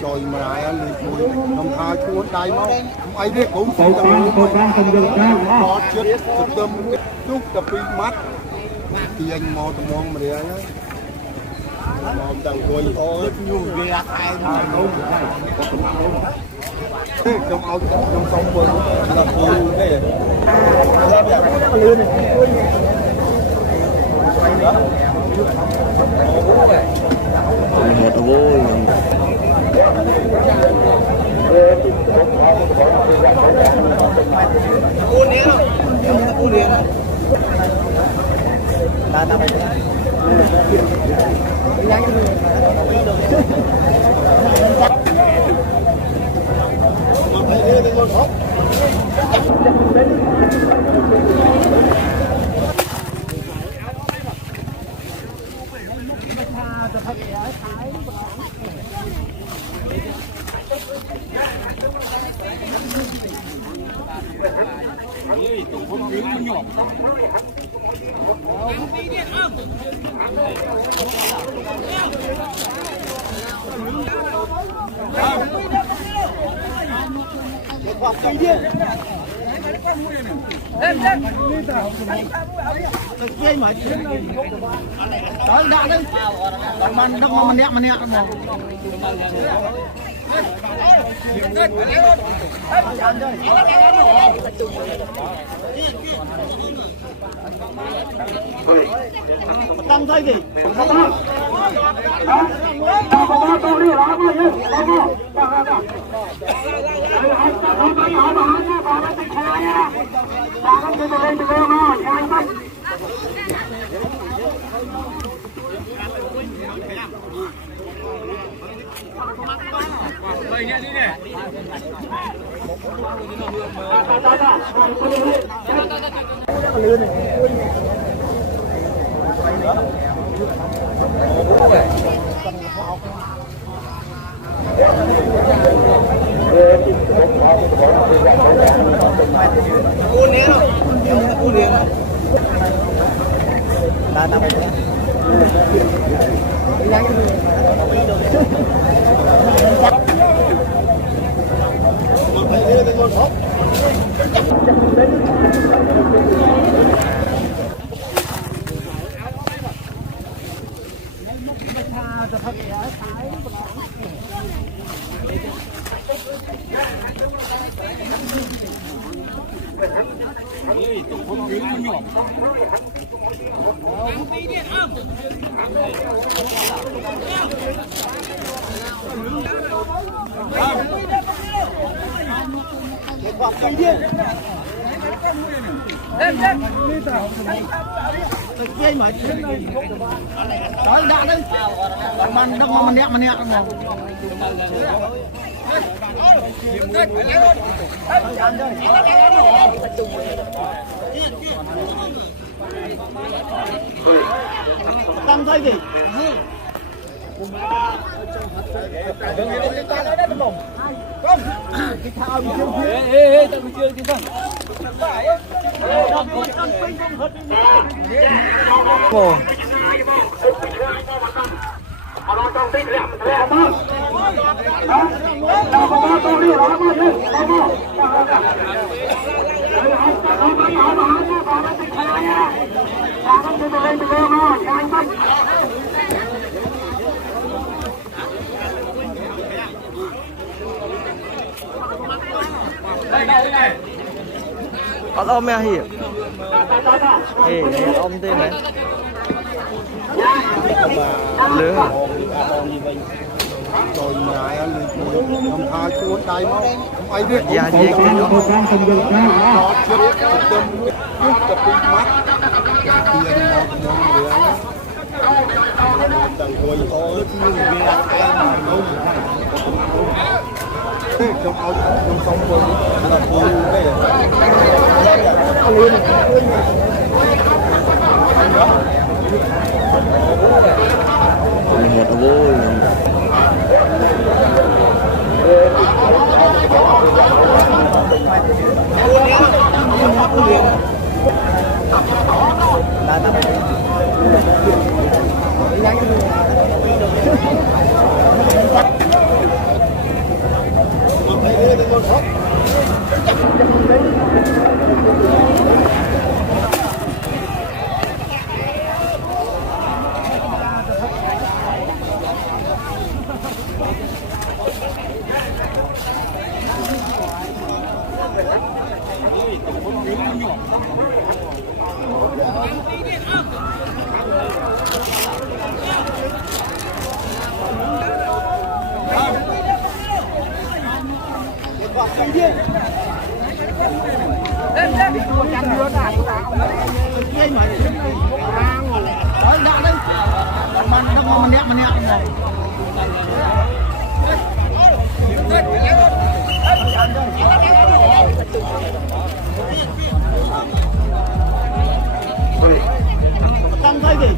Trời mà lại anh liền nằm tha chú đai máu ai biết cũng Cầu quan từng dừng ra có chết thực tâm chút tập đi mắt thì anh mò tầm mong mà để ấy mò tầm quay thôi nhiều ghê ai mà đâu trong áo trong sông bơi là nhiều cái một vui tăng thôi gì tăng thôi gì Ồ, Bắt ôm nha Hiệp. Ê, ôm tên này. Lứa à? Rồi nhà anh không tha chuột đầy máu không ai biết Dạ gì cái đó. có chết tâm chút tập đi mắt tiền một người tầng quầy to như người ta khai đâu trong áo trong sông quần là vui cái Một vui. Tăng thôi gì?